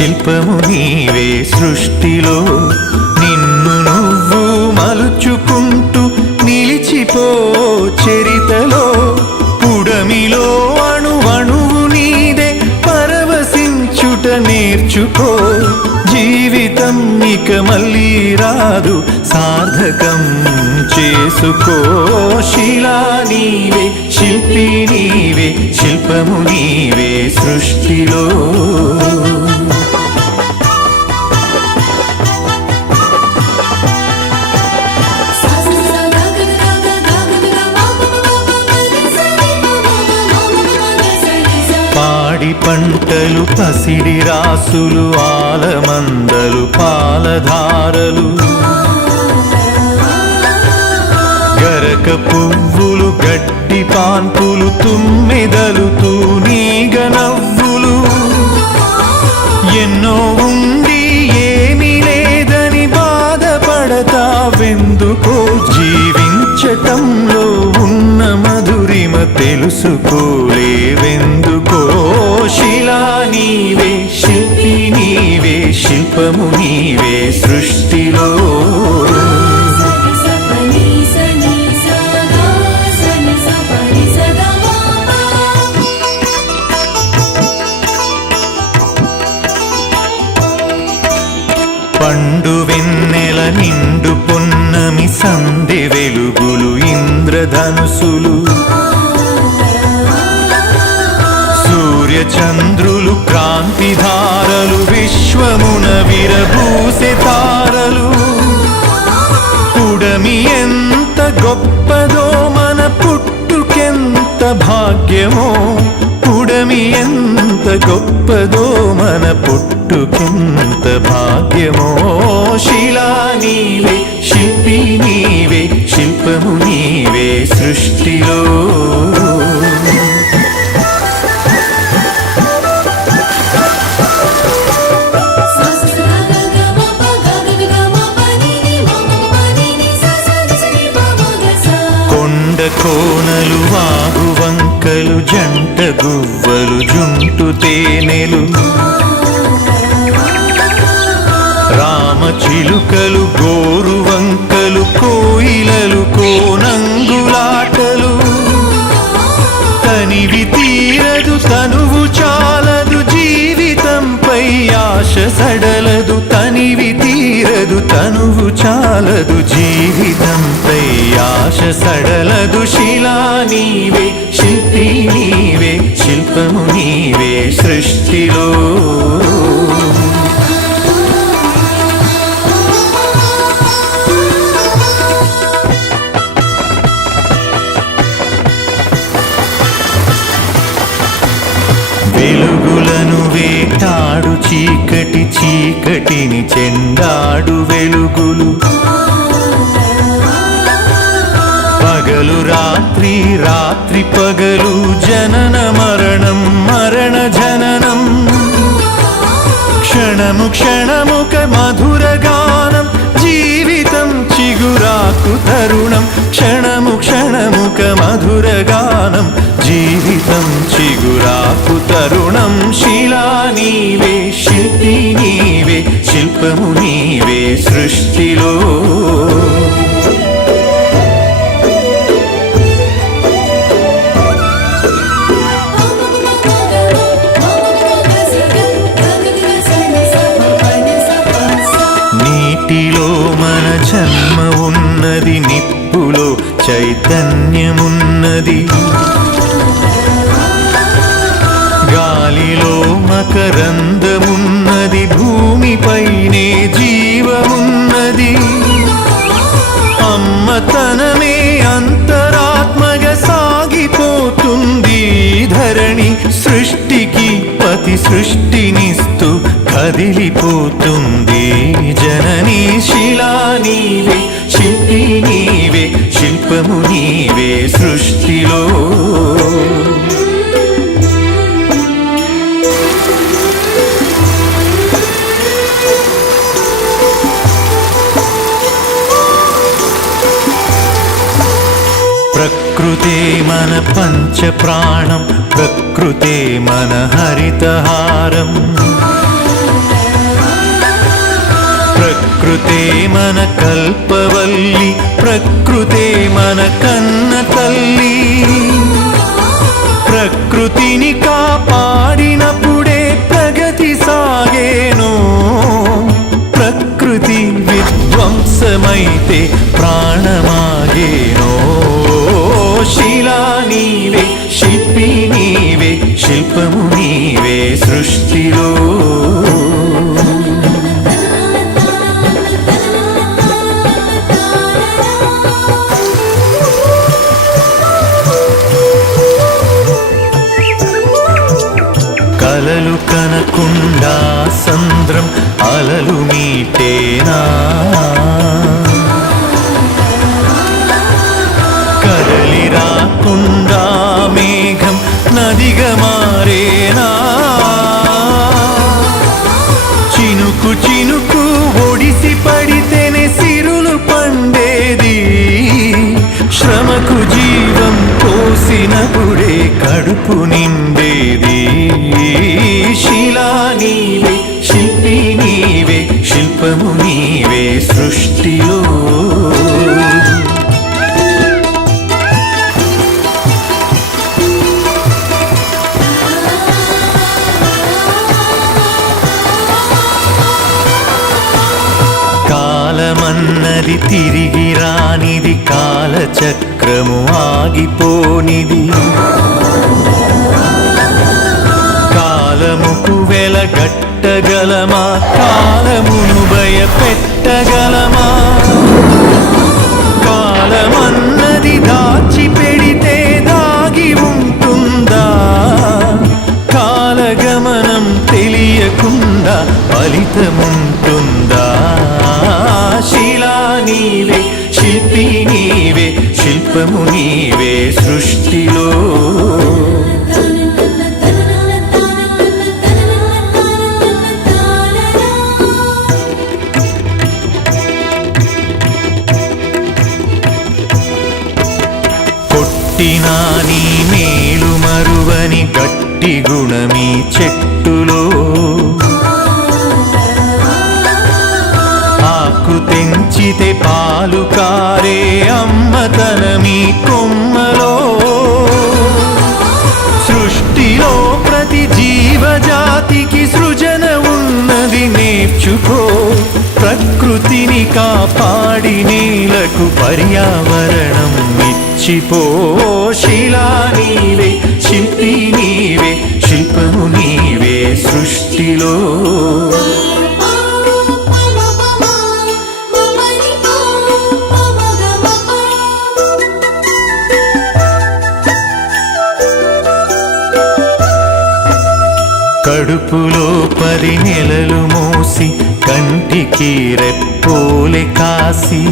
శిల్పము నీవే సృష్టిలో నిన్ను నువ్వు మలుచుకుంటూ నిలిచిపో చరితలో పుడమిలో అణువణువు నీదే పరవశించుట నేర్చుకో జీవితం ఇక మళ్ళీ రాదు సార్థకం చేసుకో శిలా నీవే శిల్పి నీవే శిల్పము నీవే సృష్టిలో పాడి పంటలు పసిడి రాసులు ఆలమందలు పాలధారలు గరక పువ్వులు గడ్డి పాన్పులు తుమ్మెదలు తూనీగ నవ్వులు ఎన్నో ఉండి ఏమీ లేదని బాధపడతావెందుకో జీవించటంలో ఉన్న మధురిమ తెలుసుకోలేవెందుకో శిలా నీవే శిల్పి నీవే శిల్పము నీవే సృష్టిలో పండు వెన్నెల నిండు పొన్నమి సంధి వెలుగులు ఇంద్రధనుసులు సూర్యచంద్రులు క్రాంతిధారలు విశ్వమున విరబూసే తారలు పుడమి ఎంత గొప్పదో మన పుట్టుకెంత భాగ్యమో పుడమి ఎంత గొప్పదో మన పుట్టుకెంత భాగ్యమో శిలా నీవే శిల్పి నీవే శిల్పము నీవే సృష్టిలో కోనలు వాగు వంకలు జంట గువ్వలు జుంటు తేనెలు రామ చిలుకలు గోరు వంకలు కోయిలలు కోనంగులాటలు తనివి తీరదు తనువు చాలదు జీవితంపై ఆశ సడలదు తనివి తీరదు తనువు చాలదు జీవితంపై ఆశ సడలదు శిలా నీవే శిల్పి నీవే శిల్పము నీవే సృష్టిలో వెలుగులను వేటాడు చీకటి చీకటిని చెండాడు వెలుగులు పగలు రాత్రి రాత్రి పగలు జనన మరణం మరణ జననం క్షణము క్షణముక మధుర గానం జీవితం చిగురాకు తరుణం క్షణము క్షణముక మధుర గానం జీవితం చిగురాకు తరుణం శిలా నీవే శిల్పి నీవే శిల్పము నీవే సృష్టిలో నీటిలో మన జన్మ ఉన్నది నిప్పులో చైతన్యమున్నది గాలిలో మకరందమున్నది భూమిపైనే జీవమున్నది అమ్మతనమే అంతరాత్మగా సాగిపోతుంది ధరణి సృష్టికి పతి సృష్టినిస్తూ కదిలిపోతుంది జననీ శిలా నీవే శిల్పి నీవే శిల్పము నీవే సృష్టిలో ప్రకృతే మన పంచ ప్రాణం ప్రకృతే మన హరితహారం ప్రకృతే మన కల్పవల్లి, ప్రకృతే మన కన్న తల్లి. ప్రకృతిని కాపాడినప్పుడే ప్రగతి సాగేను. ప్రకృతి విధ్వంసమైతే ప్రాణమాగేనో. శిలా నీవే, శిల్పి నీవే, శిల్పము నీవే సృష్టిలో. కలలు కనకుండా సంద్రం అలలు మీటేనా. కదలి రాకుండా మేఘం నదిగా మారేనా. చినుకు చినుకు ఒడిసి పడితేనే సిరులు పండేది. శ్రమకు జీవం పోసినప్పుడే కడుపు నిండేది. శిలా నీవే, శిల్పి నీవే, శిల్పము నీవే సృష్టిలో. కాలమన్నది తిరిగి రానిది, కాలచక్రము ఆగిపోనిది. కాలముకు వెలగట్టగలమా, కాలమును భయపెట్టగలమా. కాలమన్నది దాచి పెడితే దాగి ఉంటుందా. కాలగమనం తెలియకుండా ఫలితముంటుందా. శిలా నీవే, శిల్పి నీవే, శిల్పము నీవే సృష్టిలో. కొట్టినా నీ మేలు మరువని గట్టి గుణమీ చెట్టులో. ఆకు తెంచితే పాలు కారే అమ్మతనమీ కొమ్మలో. సృష్టిలో ప్రతి జీవజాతికి సృజన ఉన్నది, నేర్చుకో. ప్రకృతిని కాపాడి నేలకు పర్యావరణం ఇచ్చిపో. శిలా నీవే, శిల్పి నీవే, శిల్పము నీవే సృష్టిలో. కడుపులో 10 నెలలు మోసి కంటికి రెప్పోలే కాసి.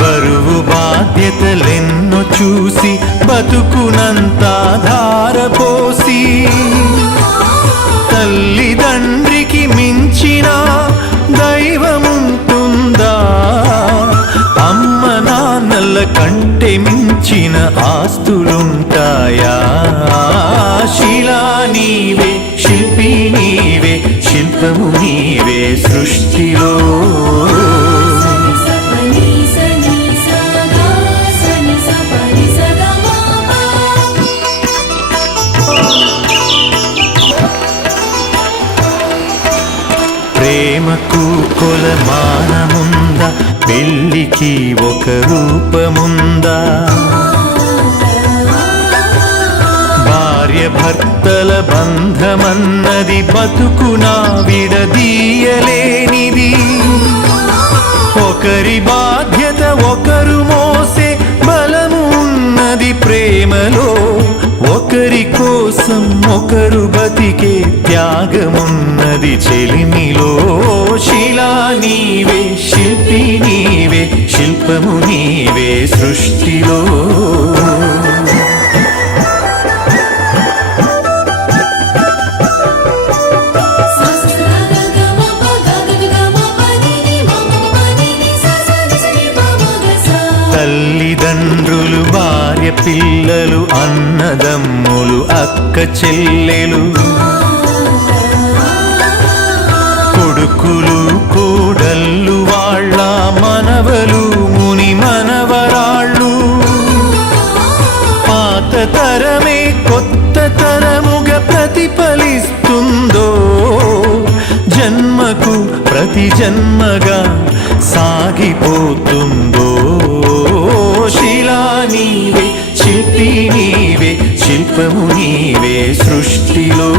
బరువు బాధ్యతలెన్నో చూసి బతుకునంతా ధారపోసి. తల్లిదండ్రికి మించిన దైవముంటుందా. అమ్మ నాన్నల కంటే మించిన ఆస్తులుంటాయా. శిలా నీవే, శిల్పి నీవే, శిల్పము నీవే సృష్టిలో. ప్రేమకు కొలమానముందా, పెళ్ళికి ఒక రూపముందా. భార్య భర్తల బంధమన్నది బతుకునా విడదీయలేనిది. ఒకరి బాధ్యత ఒకరు మోసే బలము ఉన్నది ప్రేమలో. ఒకరి కోసం ఒకరు బతికే త్యాగమున్నది చెలిమిలో. శిలా నీవే, శిల్పి నీవే, శిల్పము నీవే సృష్టిలో. తల్లిదండ్రులు, భార్య పిల్లలు, అన్నదమ్ములు, అక్క చెల్లెలు. కొడుకులు కోడళ్ళు వాళ్ళ మనవలు ముని మనవరాళ్ళు పాత తరమే కొత్త తరముగా ప్రతిఫలిస్తుందో జన్మకు ప్రతి జన్మగా సాగిపోతుందో శిలా నీవే శిల్పి నీవే శిల్పము నీవే సృష్టిలో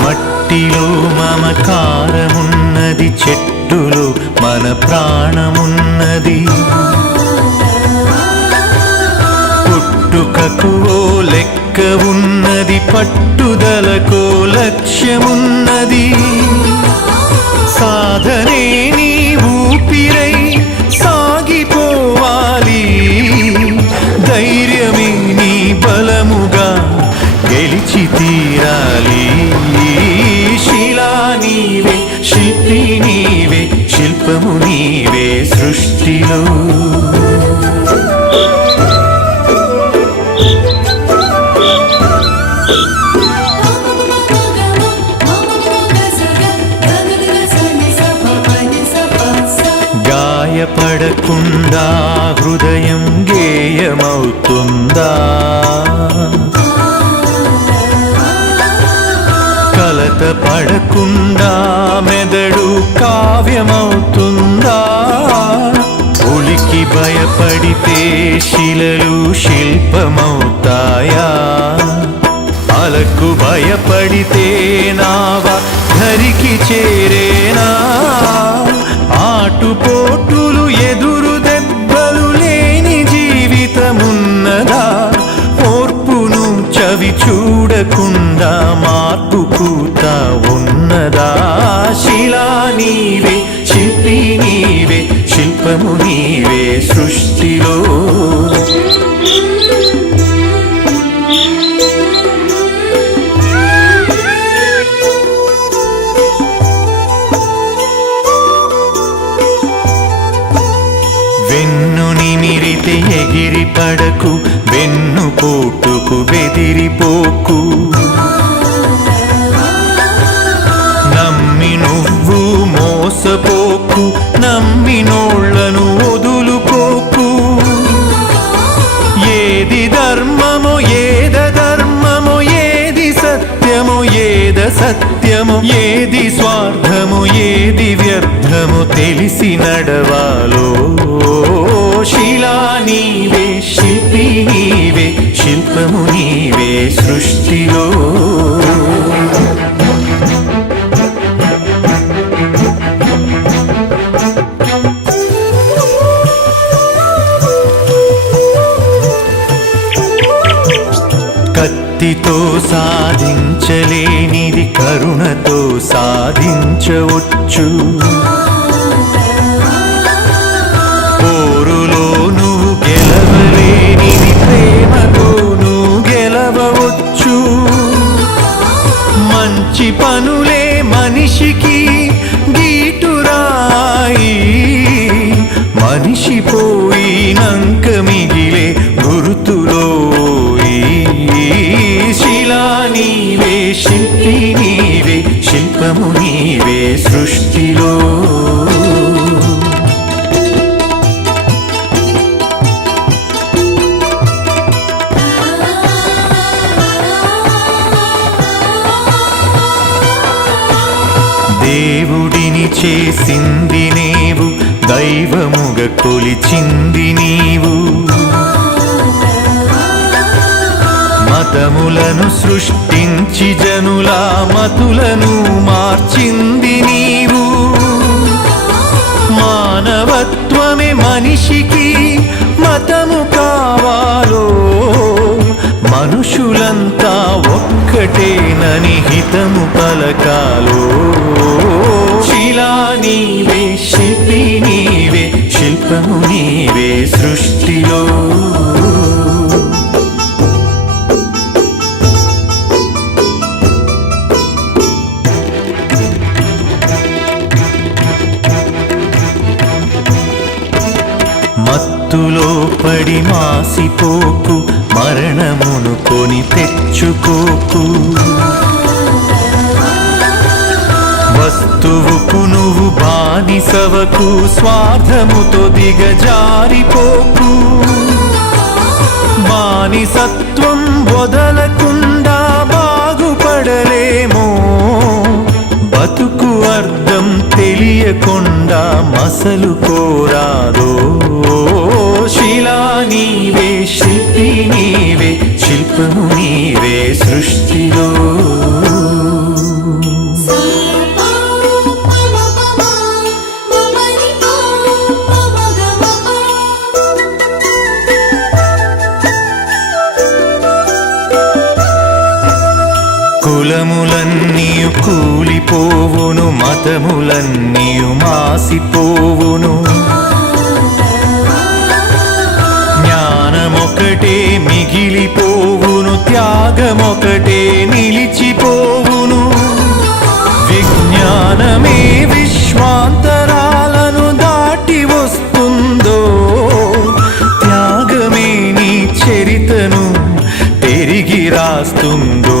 మట్టిలో మమకారమున్నది చెట్టులో మన ప్రాణమున్నది పుట్టుకకు ఓ లెక్క ఉన్నది పట్టుదలకో లక్ష్యమున్నది సాధనే నీ ఊపిరై సాగిపోవాలి ధైర్యమే నీ బలముగా గెలిచి తీరాలి శిలా నీవే శిల్పి నీవే శిల్పము నీవే సృష్టిలో గాయపడకుండా హృదయం గేయమవుతుందా కలత పడకుండా మెదడు కావ్యమవుతుందా ఉలికి భయపడితే శిలలు శిల్పమవుతాయా అలకు భయపడితే నావ ధరికి చేరేనా ఆటుపోటులు ఎదురు దెబ్బలు లేని జీవితమున్నదా ఓర్పును చవి చూడకుండా మార్పు పూత ఉన్నదా శిలా నీవే శిల్పి నీవే శిల్పము నీవే సృష్టిలో వెన్ను నిమిరితే ఎగిరి పడకు వెన్ను పోటుకు బెదిరిపోకు నమ్మి నువ్వు మోసపోకు నమ్మినోళ్లను వదులుకోకు ఏది ధర్మమో ఏద ధర్మమో ఏది సత్యమో ఏద సత్యమో ఏది స్వార్థమో ఏది వ్యర్థమో తెలిసి నడవాలో శిలా నీవే శిల్పి నీవే శిల్పము నీవే సృష్టిలో కత్తితో సాధించలేనిది కరుణతో సాధించవచ్చు పోరులో నువ్వు గెలవలేనిది ప్రేమతో నువ్వు గెలవవచ్చు మంచి పనులే మనిషికి గీటురాయి మనిషి పోయినంక మిగిలే గుర్తులో శిలా నీవే శిల్పి నీవే శిల్పము నీవే సృష్టిలో దేవుడిని చేసింది నీవు దైవముగా కొలిచింది నీవు మతములను సృష్టించి జనుల మతులను మార్చింది నీవు మానవత్వమే మనిషికి మతము కావాలో మనుషులంతా ఒక్కటేనని హితము పలకాలో శిలా నీవే శిల్పి నీవే శిల్పము నీవే సృష్టిలో మత్తులో పడి మాసిపోకు, మరణమును కొని తెచ్చుకోకు. వస్తువుకు నువ్వు బానిసవకు, స్వార్థముతో దిగజారిపోకు. బానిసత్వం వదలకుండా బాగుపడలేమో, బతుకు అర్థం తెలియకుండా మసలు కోరాదో. శిలా నీవే, శిల్పి నీవే, శిల్పము నీవే సృష్టిలో. కులములన్నీయు కూలిపోవును, మతములన్నీయు మాసిపోవును. జ్ఞానమొకటే మిగిలిపోవును, త్యాగమొకటే నిలిచిపోవును. విజ్ఞానమే విశ్వాంతరాలను దాటి వస్తుందో, త్యాగమే నీ చరితను తిరిగి రాస్తుందో.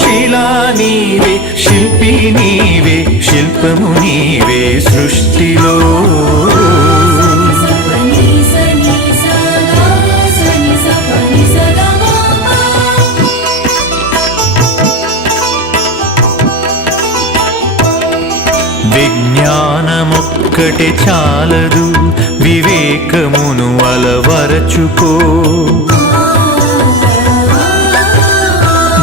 శిలా నీవే, శిల్పి నీవే, శిల్పము నీవే సృష్టిలో. విజ్ఞానమొక్కటే చాలదు, వివేకమును అలవరచుకో.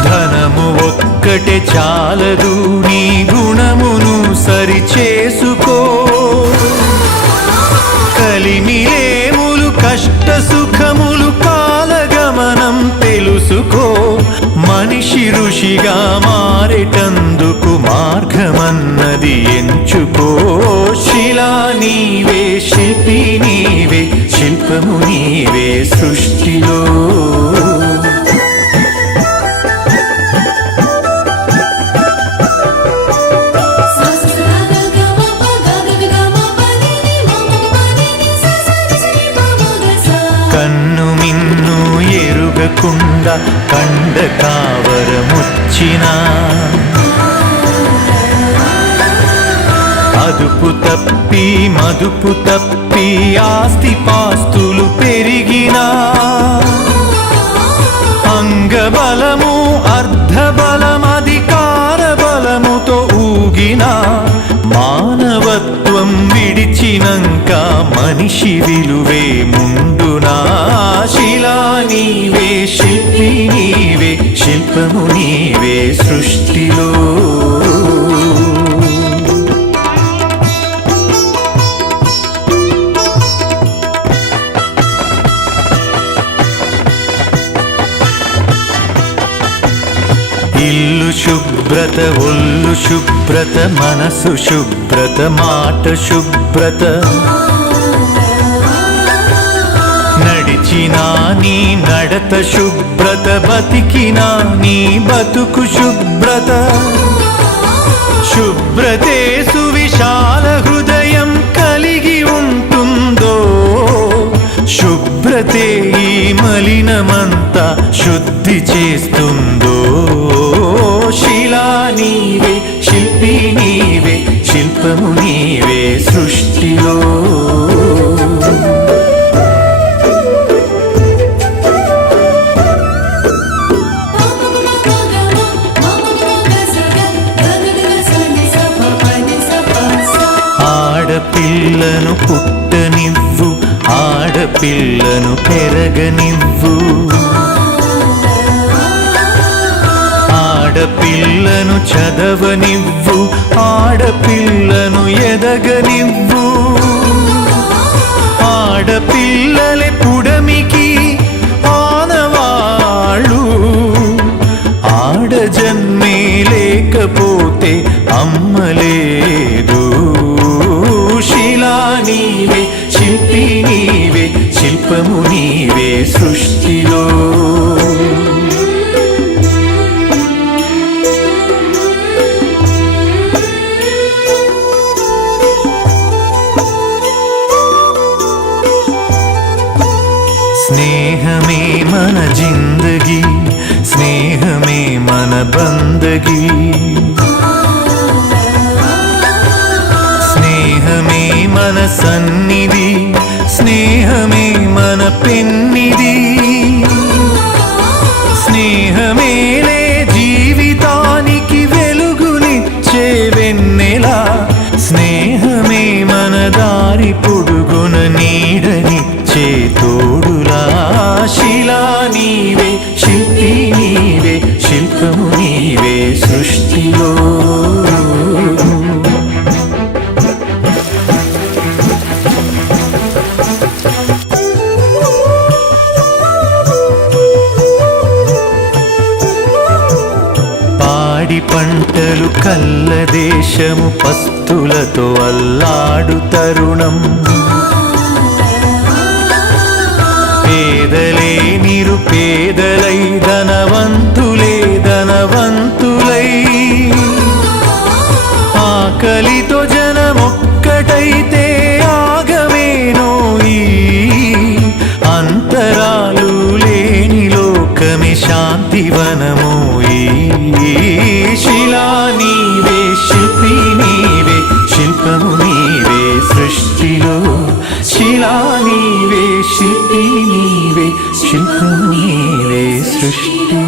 ధనము ఒక్కటే చాలదు, నీ గుణమును సరిచేసుకో. కలిమిలేములు కష్ట సుఖములు కాలగమనం తెలుసుకో. మనిషి ఋషిగా మారేటందుకు మార్గమన్నది ఎంచుకో. శిలా నీవే, శిల్పి నీవే, శిల్పము నీవే సృష్టిలో. కన్ను మిన్ను ఎరుగకుండా కండ కావరముచ్చినా, అదుపు తప్పి మదుపు తప్పి ఆస్తి పాస్తులు పెరిగినా, అంగబలము అర్ధబలం అధికార బలముతో ఊగినా, మానవత్వం విడిచినంక మనిషి విలువే ముందునా. శిలా నీవే, శిల్పి నీవే, శిల్పము నీవే సృష్టిలో. ఇల్లు శుభ్రత, ఒళ్ళు శుభ్రత, మనసు శుభ్రత, మాట శుభ్రత. నడిచినా నీ నడత శుభ్రత, బతికినా నీ బతుకు శుభ్రత. శుభ్రతే సువిశాల హృదయం కలిగి ఉంటుందో, శుభ్రతే ఈ మలినమంతా శుద్ధి చేస్తుందో. శిలా నీవే, శిల్పి నీవే, శిల్పము నీవే సృష్టిలో. ఆడపిల్లను పుట్టనివ్వు, ఆడపిల్లను పెరగనివ్వు. ఆడపిల్లను చదవనివ్వు, ఆడపిల్లను ఎదగనివ్వు. ఆడపిల్లలే పుడమికి ఆనవాళ్ళు, ఆడజన్మే లేకపోతే అమ్మలేదు. శిలా నీవే, శిల్పి నీవే, శిల్పము నీవే సృష్టిలో. స్నేహమే మన జిందగీ, స్నేహమే మన బందగీ, స్నేహమే మన సన్నిధి, స్నేహమే మన పెన్నిధి, స్నేహమేలే జీవితానికి వెలుగునిచ్చే వెన్నెలా, స్నేహమే మన దారి పొడుగున నీడనిచ్చే తోడులా. శిలా నీవే, శిల్పి నీవే, శిల్పము నీవే సృష్టిలో. పాడి పంటలు కల్ల దేశము పస్తులతో అల్లాడు తరుణం, పేదలే నిరుపేదలై ధనవంతులే ధనవంతులై, ఆకలితో జనమొక్కటైతే ఆగమేనోయి, అంతరాలు లేని లోకమే శాంతివనమోయి. శిలా నీవే, శిల్పి నీవే, శిల్పము నీవే సృష్టిలో. శిలా నీవే, శిల్పి నీవే, శిల్పము నీవే సృష్టిలో.